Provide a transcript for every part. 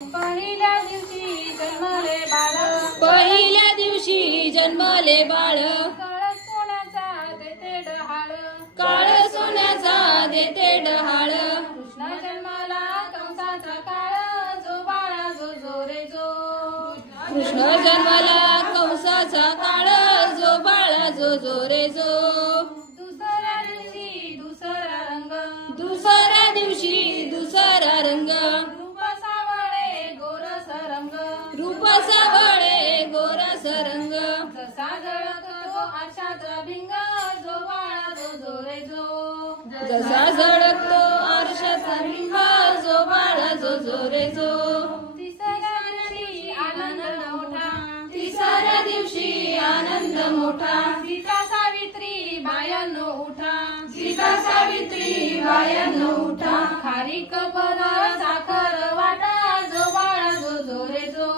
पहिल्या दिवशी जन्मले बाळ, पहिल्या दिवशी जन्मले बाळ, काळ सोन्याचा देते डहाळ, काळ सोन्याचा देते डहाळ. कृष्ण जन्माला कंसाचा काळ, जो बाळा जो जो रे जो. कृष्ण जन्माला कंसाचा काळ, जो बाळा जो जो रे जो. दुसऱ्या दिवशी दुसरा रंग, दुसऱ्या दिवशी दुसरा रंग, रूप सावळे गोरस रंग, रूप सावळे गोरस रंग. जसा झळकतो आरशाचा भिंग, जो बाळा जो जो रे जो. जसा झळकतो आरशाचा बिंब, जो बाळा जो जो रे जो. तिसऱ्या दिवशी आनंद मोठा, तिसऱ्या दिवशी आनंद मोठा, सीता सावित्री बायांनो उठा, सीता सावित्री बायांनो उठा. खारीक पद साखर वाटा, जो बाळा जो जो रे जो.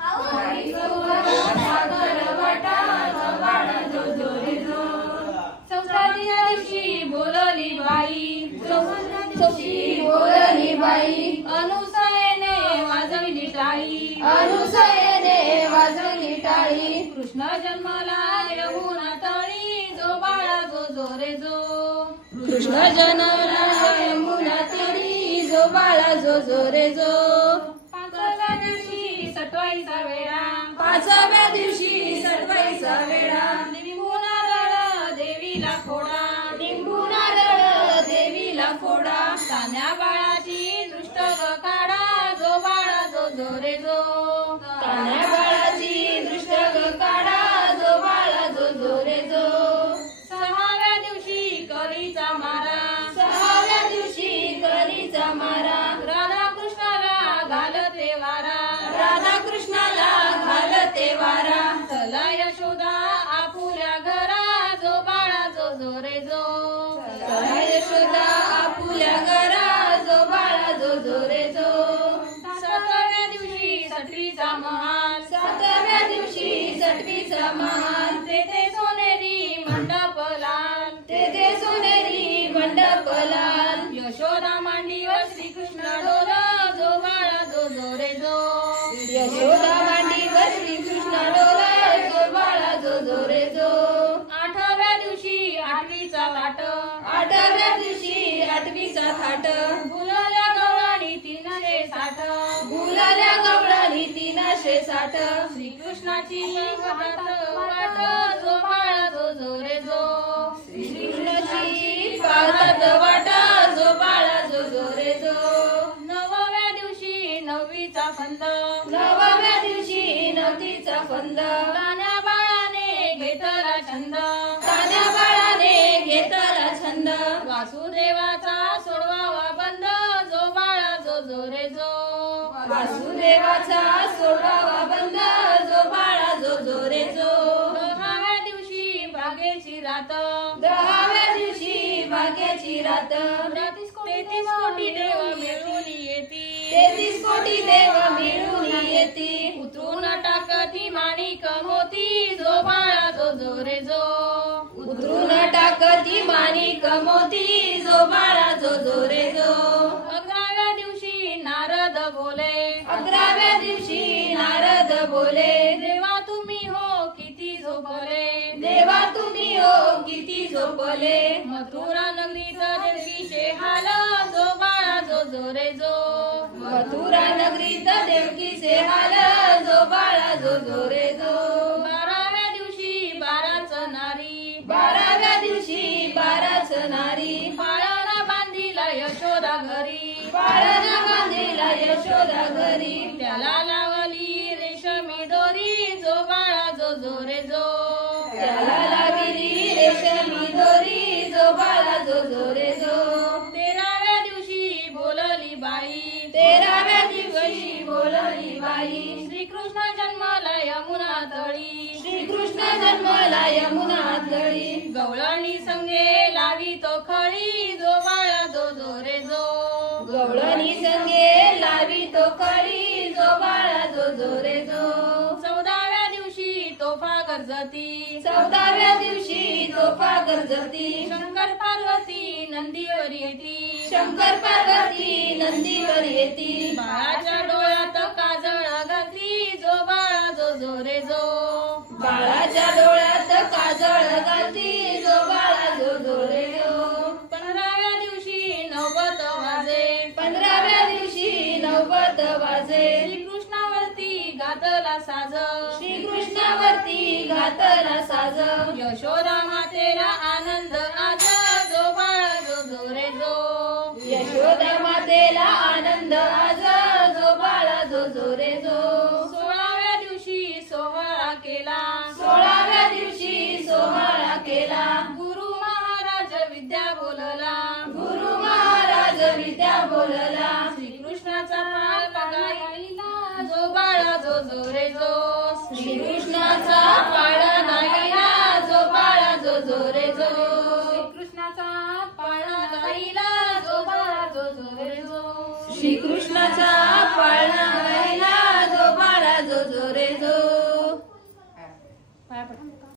खारीक पद साखर वाटा, जो बाळा जो जो रे जो. चौथ्या दिवशी बोलली बाई, चौथी बोलली बाई, अनुसयेने वाजविली टाळी, अनुसयेने वाजवली टाळी. कृष्ण जन्माला यमुना तळी, जो बाळा जो जो रे जो. कृष्ण जन्मला यमुना तळी, जो बाळा जो जो रे जो. पाचव्या दिवशी सटवाईचा वेळा, पाचव्या दिवशी सटवाईचा वेळा, लिंबू नारळ देवीला फोडा, लिंबू नारळ देवीला फोडा. तान्या बाळाची दृष्ट काढा, जो बाळा जो जो रे जो. तान्या बाळाची दृष्ट काढा, जो बाळा जो जो रे जो. सहाव्या दिवशी करीचा मारा, सहाव्या दिवशी करीचा मारा, राधा कृष्णाला घालते वारा, राधा कृष्णाला घालते वारा. चला यशोदा आपुल्या घरा, जो बाळा जो जो रे जो. चला यशोदा आपुल्या घरा, जो बाळा जो जो रे जो. सातव्या दिवशी सटवीचा महाल, सातव्या दिवशी सटवीचा महाल, तेथे सोनेरी मंडप लाल, तेथे सोनेरी मंडप लाल. यशोदा मांडीवर श्रीकृष्ण डोल, जो बाळा जो जो रे जो. यशोदा मांडीवर श्रीकृष्ण डोला, जो बाळा जो जो रे जो. आठव्या दिवशी आठवीचा वाट, आठव्या दिवशी आठवीचा थाट, फुलल्या गवळणी 360, गुलाल्या गवळणी 360. श्रीकृष्णाची हातात वाट, जो बाळा जो जो रे जो. श्रीकृष्णाची पाहतात वाटा, जो बाळा जो जो रे जो. नवव्या दिवशी नववीचा फंद, नवव्या दिवशी नवतीचा फंद, तान्या बाळाने घेतला छंद, तान्या बाळाने घेतला छंद. वासुदेवाचा सोडवावा बंद, जो बाळा जो जो रे जो. वासुदेवाचा सोडावा बंद, जो बाळा जो जो रे जो. दहाव्या दिवशी भाग्याची रात, दहाव्या दिवशी भाग्याची रात, 33 कोटी देव मिळून येती, 33 कोटी देव मिळून येती. उतरून टाकती माणिक मोती, जो बाळा जो जो रे जो. उतरून टाकती माणिक मोती, जो बाळा जो जो रे जो. 11व्या दिवशी नारद बोले, 11व्या दिवशी नारद बोले, देवा तुम्ही हो किती झोपले, देवा तुम्ही हो किती झोपले. मथुरा नगरीत देवकीचे हाल, जो बाळा जो जो रे जो. मथुरा नगरीत देवकीचे हाल, जो बाळा जो जो रे जो. 12व्या दिवशी 12च नारी, 12व्या दिवशी 12च नारी, पाळणा बांधिला यशोदा घरी, पाळणा बांधिला यशोदा घरी. त्याला लावली रेशमी दोरी, जो बाळा जो जो रे जो. त्याला लागली रेशमी दोरी, जो बाळा जो जो रे जो. 13व्या दिवशी बोलली बाई, 13व्या दिवशी बोलली बाई, श्रीकृष्ण जन्माला यमुना तळी, श्रीकृष्ण जन्मला यमुना तळी. गवळणी संगे लावी तो खळी, जो बाळा जो जो रे जो. गवळणी संगे लावी तो कळी, जो बाळा जो जो रे जो. 14व्या दिवशी तोफा गरजती, 14व्या दिवशी तोफा गरजती, शंकर पार्वती नंदीवर येती शंकर पार्वती नंदीवर येती बाळाच्या डोळ्यात काजळ घालती जो बाळा जो जो रे जो बाळाच्या डोळ्यात काजळ घालती जो बाळा जो जो रे जो 15व्या दिवशी नवबत वाजे 15व्या दिवशी नवबत वाजे श्रीकृष्णावरती घातला साज श्रीकृष्णावरती घातला साज यशोदा मातेला आनंद आज जो बाळा जो जो रे जो यशोदा मातेला आनंद आज जो बाळा जो जो रे जो 16व्या दिवशी सोहळा केला 16व्या दिवशी सोहळा केला गुरु महाराज विद्या बोलला गुरु महाराज विद्या बोलला श्रीकृष्णाचा पाळणा गायला जो बाळा जो जो रे जो श्रीकृष्णाचा पाळणा गायला जो बाळा जो जो रे जो श्रीकृष्णाचा पाळणा गायला जो बाळा जो जो रे जो श्रीकृष्णाचा पाळणा गायला जो बाळा जो जो रे जो पाया पडा.